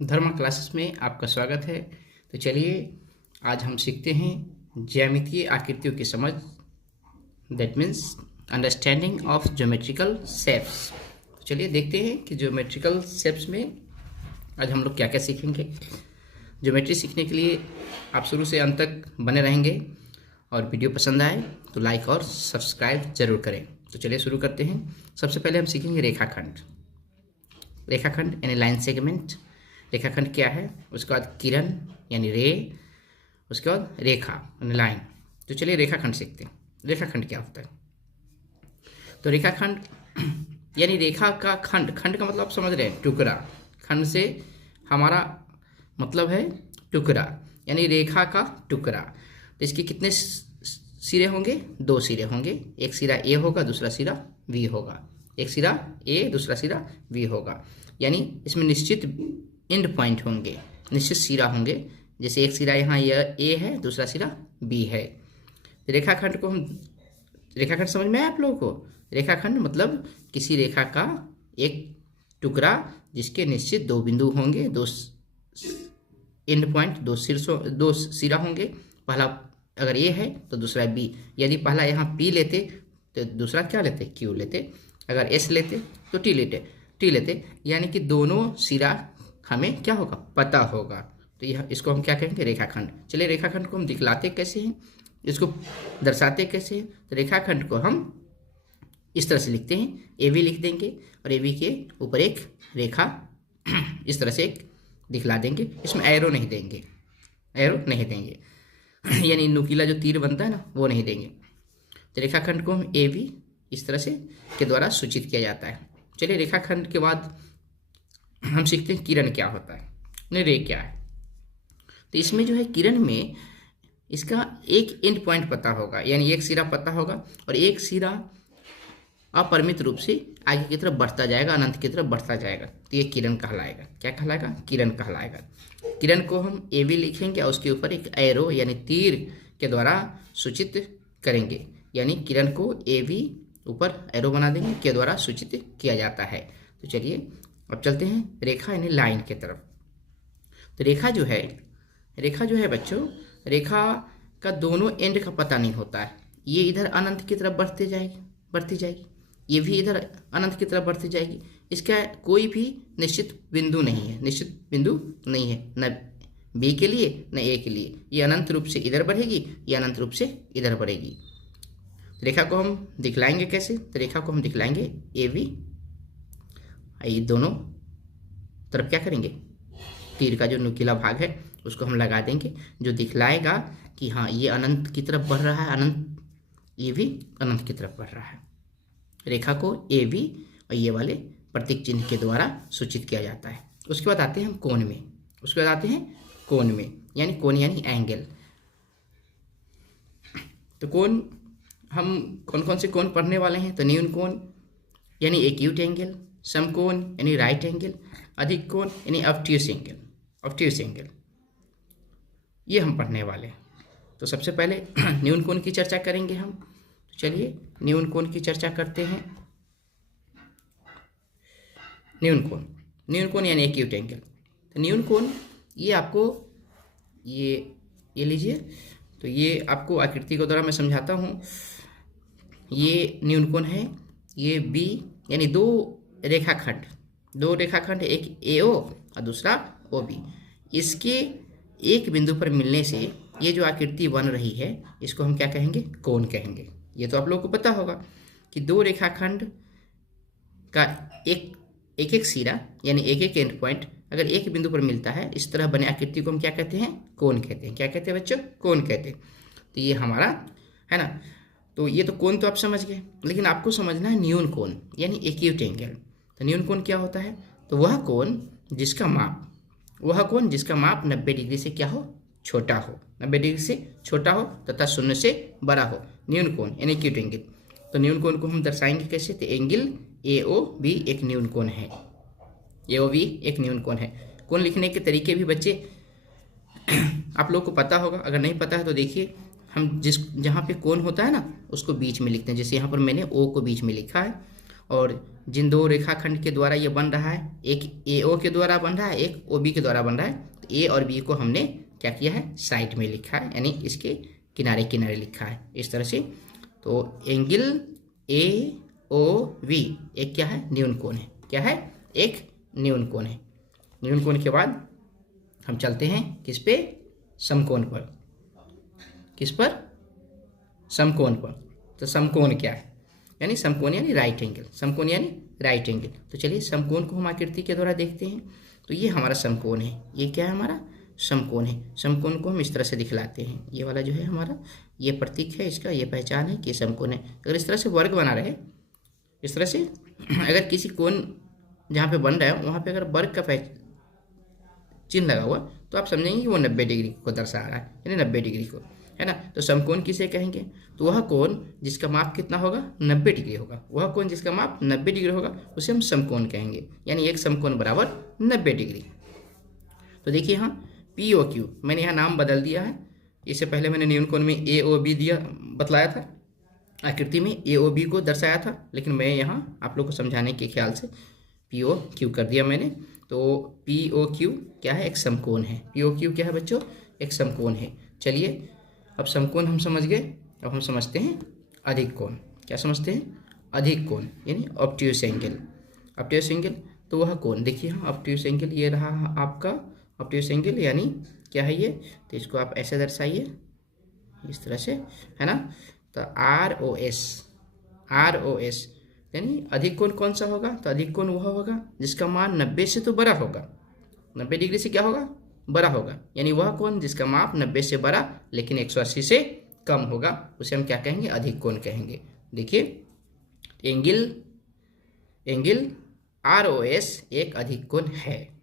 धर्मा classes में आपका स्वागत है। तो चलिए आज हम सीखते हैं ज्यामितीय आकृतियों की समझ, that means understanding of geometrical shapes. तो चलिए देखते हैं कि ज्योमेट्रिकल शेप्स में आज हम लोग क्या क्या सीखेंगे। ज्योमेट्री सीखने के लिए आप शुरू से अंत तक बने रहेंगे और वीडियो पसंद आए तो लाइक और सब्सक्राइब जरूर करें। तो चलिए शुरू करते हैं। सबसे पहले हम सीखेंगे रेखाखंड। रेखाखंड यानी लाइन सेगमेंट। रेखाखंड क्या है, उसके बाद किरण यानी रे, उसके बाद रेखा यानी लाइन। तो चलिए रेखाखंड सीखते हैं। रेखाखंड क्या होता है? तो रेखाखंड यानी रेखा का खंड। खंड का मतलब आप समझ रहे हैं, टुकड़ा। खंड से हमारा मतलब है टुकड़ा, यानी रेखा का टुकड़ा। तो इसके कितने सिरे होंगे? 2 सिरे होंगे। एक सिरा ए होगा, दूसरा सिरा बी होगा। एक सिरा ए, दूसरा सिरा बी होगा। यानी इसमें निश्चित एंड पॉइंट होंगे, निश्चित सिरा होंगे। जैसे एक सिरा यहाँ यह ए है, दूसरा सिरा बी है। रेखाखंड को हम, रेखाखंड समझ में आया आप लोगों को? रेखाखंड मतलब किसी रेखा का एक टुकड़ा जिसके निश्चित 2 बिंदु होंगे, 2 एंड पॉइंट, 2 सिरा होंगे। पहला अगर ए है तो दूसरा बी। यदि पहला यहाँ पी लेते तो दूसरा क्या लेते? क्यू लेते। अगर एस लेते तो टी लेते। यानी कि दोनों सिरा हमें क्या होगा? पता होगा। तो यह इसको हम क्या कहेंगे? रेखाखंड। चलिए रेखाखंड को हम दिखलाते कैसे हैं, इसको दर्शाते कैसे हैं। तो रेखाखंड को हम इस तरह से लिखते हैं, ए बी लिख देंगे और ए बी के ऊपर एक रेखा इस तरह से एक दिखला देंगे। इसमें एरो नहीं देंगे, यानी नुकीला जो तीर बनता है ना, वो नहीं देंगे। तो रेखाखंड को हम ए बी इस तरह से के द्वारा सूचित किया जाता है। चलिए रेखाखंड के बाद हम सीखते हैं किरण क्या होता है, नहीं रे क्या है। तो इसमें जो है किरण में इसका एक एंड पॉइंट पता होगा, यानी एक सिरा पता होगा और एक सिरा अपरिमित रूप से आगे की तरफ बढ़ता जाएगा, अनंत की तरफ बढ़ता जाएगा। तो ये किरण कहलाएगा। क्या कहलाएगा? किरण कहलाएगा। किरण को हम ए बी लिखेंगे और उसके ऊपर एक एरो यानी तीर के द्वारा सूचित करेंगे। यानी किरण को ए बी ऊपर एरो बना देंगे के द्वारा सूचित किया जाता है। तो चलिए अब चलते हैं रेखा यानी लाइन के तरफ। तो रेखा जो है बच्चों, रेखा का दोनों एंड का पता नहीं होता है। ये इधर अनंत की तरफ बढ़ती जाएगी, ये भी इधर अनंत की तरफ बढ़ती जाएगी। इसका कोई भी निश्चित बिंदु नहीं है, न बी के लिए न ए के लिए। ये अनंत रूप से इधर बढ़ेगी, ये अनंत रूप से इधर बढ़ेगी। रेखा को हम दिखलाएंगे कैसे? तो रेखा को हम दिखलाएंगे ए बी, ये दोनों तरफ क्या करेंगे? तीर का जो नुकीला भाग है उसको हम लगा देंगे, जो दिखलाएगा कि हाँ ये अनंत की तरफ बढ़ रहा है, अनंत, ये भी अनंत की तरफ बढ़ रहा है। रेखा को ए बी और ये वाले प्रतीक चिन्ह के द्वारा सूचित किया जाता है। उसके बाद आते हैं हम कोण में। यानी कोण यानी एंगल। तो कोण हम कौन कौन से कोण पढ़ने वाले हैं? तो न्यून कोण यानी एक्यूट एंगल, समकोण यानी राइट एंगल, अधिक कोण यानी ऑब्ट्यूस एंगल, ये हम पढ़ने वाले हैं। तो सबसे पहले न्यून कोण की चर्चा करेंगे हम। तो चलिए न्यून कोण की चर्चा करते हैं। न्यून कोण यानी एक्यूट एंगल। तो न्यून कोण ये आपको ये लीजिए। तो ये आपको आकृति के द्वारा मैं समझाता हूँ। ये न्यून कोण है, ये बी यानी दो रेखाखंड, एक ए ओ और दूसरा ओ बी। इसके एक बिंदु पर मिलने से ये जो आकृति बन रही है इसको हम क्या कहेंगे? कोण कहेंगे। ये तो आप लोगों को पता होगा कि 2 रेखाखंड का एक सिरा यानी एक एंड पॉइंट अगर एक बिंदु पर मिलता है, इस तरह बने आकृति को हम क्या कहते हैं? कोण कहते हैं। क्या कहते हैं बच्चों? कोण कहते हैं। तो ये हमारा है ना। तो ये तो कोण तो आप समझ गए, लेकिन आपको समझना है न्यून कोण यानी एक्यूट एंगल। तो न्यून कोण क्या होता है? तो वह कोण जिसका माप 90 डिग्री से क्या हो? छोटा हो, 90 डिग्री से छोटा हो तथा 0 से बड़ा हो, न्यून कोण यानी एक्यूट एंगल। तो न्यून कोण को हम दर्शाएंगे कैसे? तो एंगल ए ओ बी एक न्यून कोण है, कोण लिखने के तरीके भी बच्चे आप लोग को पता होगा। अगर नहीं पता है तो देखिए, हम जहाँ पे कोण होता है ना उसको बीच में लिखते हैं। जैसे यहाँ पर मैंने ओ को बीच में लिखा है और जिन दो रेखाखंड के द्वारा ये बन रहा है, एक AO के द्वारा बन रहा है, एक OB के द्वारा बन रहा है, तो A और B को हमने क्या किया है, साइड में लिखा है, यानी इसके किनारे किनारे लिखा है इस तरह से। तो एंगल AOV एक क्या है, न्यून कोण है। क्या है, एक न्यून कोण है। न्यून कोण के बाद हम चलते हैं किस पे, समकोण पर। किस पर, समकोण पर। तो समकोण क्या है, यानी समकोण यानी राइट एंगल, समकोण यानी राइट एंगल। तो चलिए समकोण को हम आकृति के द्वारा देखते हैं। तो ये हमारा समकोण है, ये क्या है, हमारा समकोण है। समकोण को हम इस तरह से दिखलाते हैं, ये वाला जो है हमारा, ये प्रतीक है इसका, ये पहचान है कि समकोण है। अगर इस तरह से वर्ग बना रहे, इस तरह से अगर किसी कोण जहाँ पे बन रहा है वहाँ पे अगर वर्ग का चिन्ह लगा हुआ, तो आप समझेंगे कि वो 90 डिग्री को दर्शा रहा है, यानी 90 डिग्री को, है ना। तो समकोण किसे कहेंगे, तो वह कोण जिसका माप कितना होगा, 90 डिग्री होगा। वह कोण जिसका माप 90 डिग्री होगा उसे हम समकोण कहेंगे, यानी एक समकोण बराबर 90 डिग्री। तो देखिए यहाँ POQ, मैंने यहाँ नाम बदल दिया है। इससे पहले मैंने न्यून कोण में AOB दिया, बतलाया था, आकृति में AOB को दर्शाया था, लेकिन मैं यहाँ आप लोग को समझाने के ख्याल से POQ कर दिया मैंने। तो POQ क्या है, एक समकोण है। POQ क्या है बच्चों, एक समकोण है। चलिए अब समकोण हम समझ गए, अब हम समझते हैं अधिक कोण। क्या समझते हैं, अधिक कोण यानी ऑब्ट्यूस एंगल। ऑब्ट्यूस एंगल तो वह कोण, देखिए हाँ ऑब्ट्यूस एंगल ये रहा आपका ऑब्ट्यूस एंगल, यानी क्या है ये, तो इसको आप ऐसे दर्शाइए इस तरह से, है ना। तो ROS यानी अधिक कोण कौन सा होगा, तो अधिक कोण वह होगा जिसका मान 90 से तो बड़ा होगा, 90 डिग्री से क्या होगा, बड़ा होगा, यानी वह कोण जिसका माप 90 से बड़ा लेकिन 180 से कम होगा, उसे हम क्या कहेंगे, अधिक कोण कहेंगे। देखिए एंगल ROS एक अधिक कोण है।